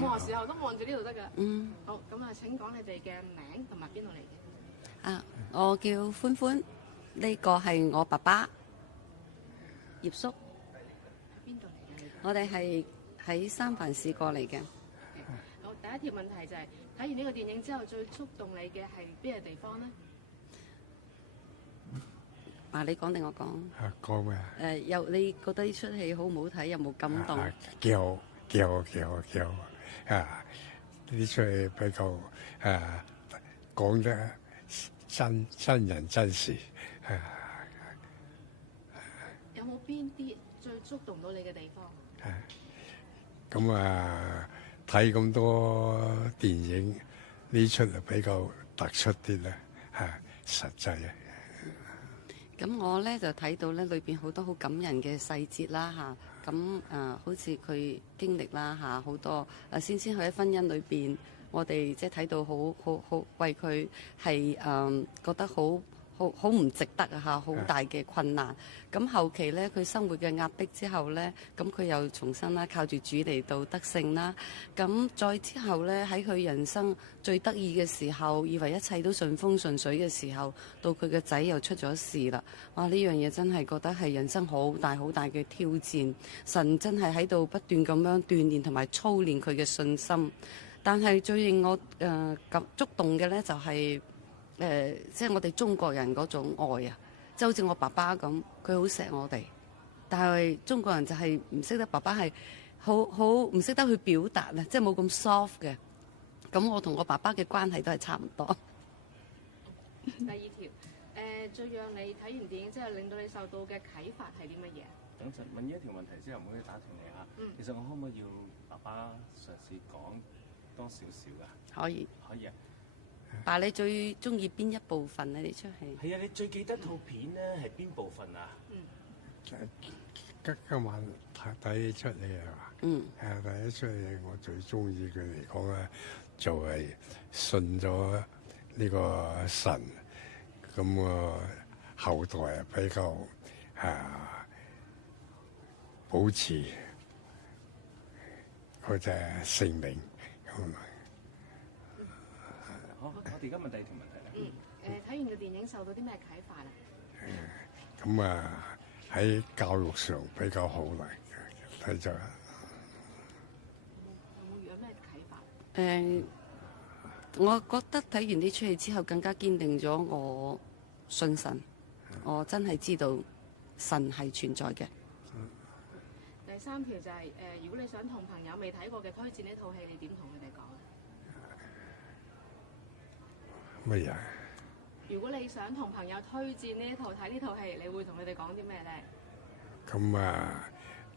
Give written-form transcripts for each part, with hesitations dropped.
任何時候都望住呢度得㗎。嗯。好，咁啊，請講你哋嘅名同埋邊度嚟嘅？啊，我叫歡歡，呢個係我爸爸葉叔。喺邊度嚟嘅？我哋係喺三藩市過嚟嘅。好，第一條問題就係睇完呢個電影之後，最觸動你嘅係邊個地方咧？你講定我講？講咩？你覺得呢出戲好唔好睇？有冇感動？幾好，幾好，幾好，幾好啊！呢出戲比較講得真人真事有冇邊啲最觸動到你嘅地方？咁睇咁多電影呢出就比較突出啲啦，實際啊！咁我咧就睇到咧裏邊好多好感人嘅細節啦嚇，咁好似佢經歷啦嚇，好多先佢喺婚姻裏邊，我哋即係睇到好為佢係覺得好唔值得啊嚇，好大嘅困難。咁後期咧佢生活嘅壓迫之後咧，咁佢又重新啦靠住主嚟到得勝啦。咁再之後咧喺佢人生最得意嘅時候，以為一切都順風順水嘅時候，到佢嘅仔又出咗事啦。哇！呢樣嘢真係覺得係人生好大好大嘅挑戰。神真係喺度不斷咁樣鍛鍊同埋操練佢嘅信心。但係最令我咁觸動嘅咧就係、即係我哋中國人嗰種愛啊，即係好似我爸爸咁，佢好錫我哋，但係中國人就係唔識得，爸爸係好唔識得去表達啊，即係冇咁 soft 嘅。咁我同我爸爸嘅關係都係差唔多。第二條，最讓你睇完電影之後令到你受到嘅啟發係啲乜嘢？等陣問呢一條問題之後，唔可以打斷你嚇。其實我可唔可以要爸爸嘗試講多少少㗎？可以。可以啊。但係你最中意邊一部分呢？呢出戲係啊，你最記得套片咧係邊部分啊？今晚睇呢出戲係嘛？第一出戲我最中意佢嚟講咧，就係信咗呢個神，咁個後代啊比較保持嗰隻性命咁。好，我哋而家問第二條問題啦。睇完個電影受到啲咩啟發啊？咁喺教育上比較好啦，睇咗。有冇有咩啟發？我覺得睇完呢出戲之後，更加堅定咗我信神。我真係知道神係存在嘅。第三條就係如果你想同朋友未睇過嘅推薦呢套戲，你點同佢哋講？乜嘢？如果你想同朋友推薦睇呢套戲，你會同佢哋講啲咩咧？咁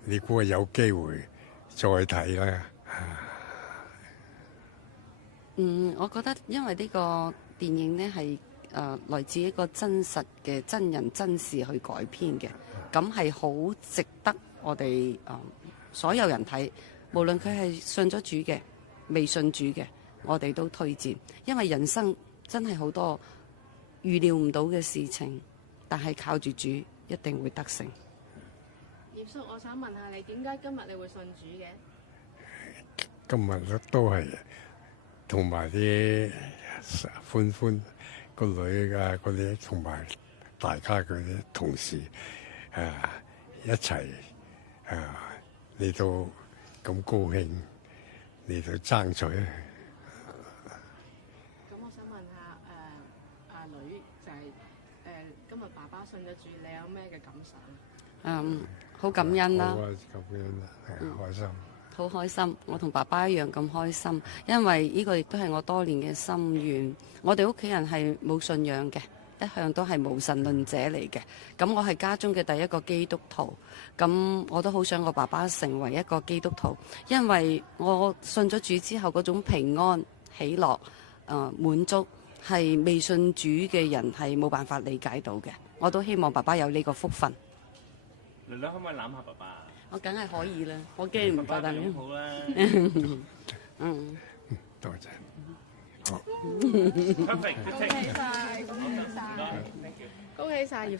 你估有機會再睇啦？我覺得因為呢個電影呢係來自一個真實嘅真人真事去改編嘅，咁係好值得我哋所有人睇，無論佢係信咗主嘅、未信主嘅，我哋都推薦，因為人生真係好多預料唔到嘅事情，但係靠住主一定會得勝。葉叔，我想問下你，點解今日你會信主嘅？今日都係同埋啲歡個女嗰啲，同埋大家嗰啲同事一齊嚟到咁高興嚟到爭取。今日爸爸信咗主，你有咩嘅感想？好感恩啦，感恩啦，開心。好開心，我同爸爸一樣咁開心，因為呢個亦都係我多年嘅心願。我哋屋企人係冇信仰嘅，一向都係無神論者嚟嘅。咁我係家中嘅第一個基督徒，咁我都好想我爸爸成為一個基督徒，因為我信咗主之後嗰種平安、喜樂、滿足，係未信主嘅人係冇辦法理解到嘅。我都希望爸爸有呢個福分。女女可唔可以攬下爸爸？我梗係可以啦，我驚唔發達。好啦。多謝。好。Perfect。恭喜晒，恭喜晒，恭喜晒葉。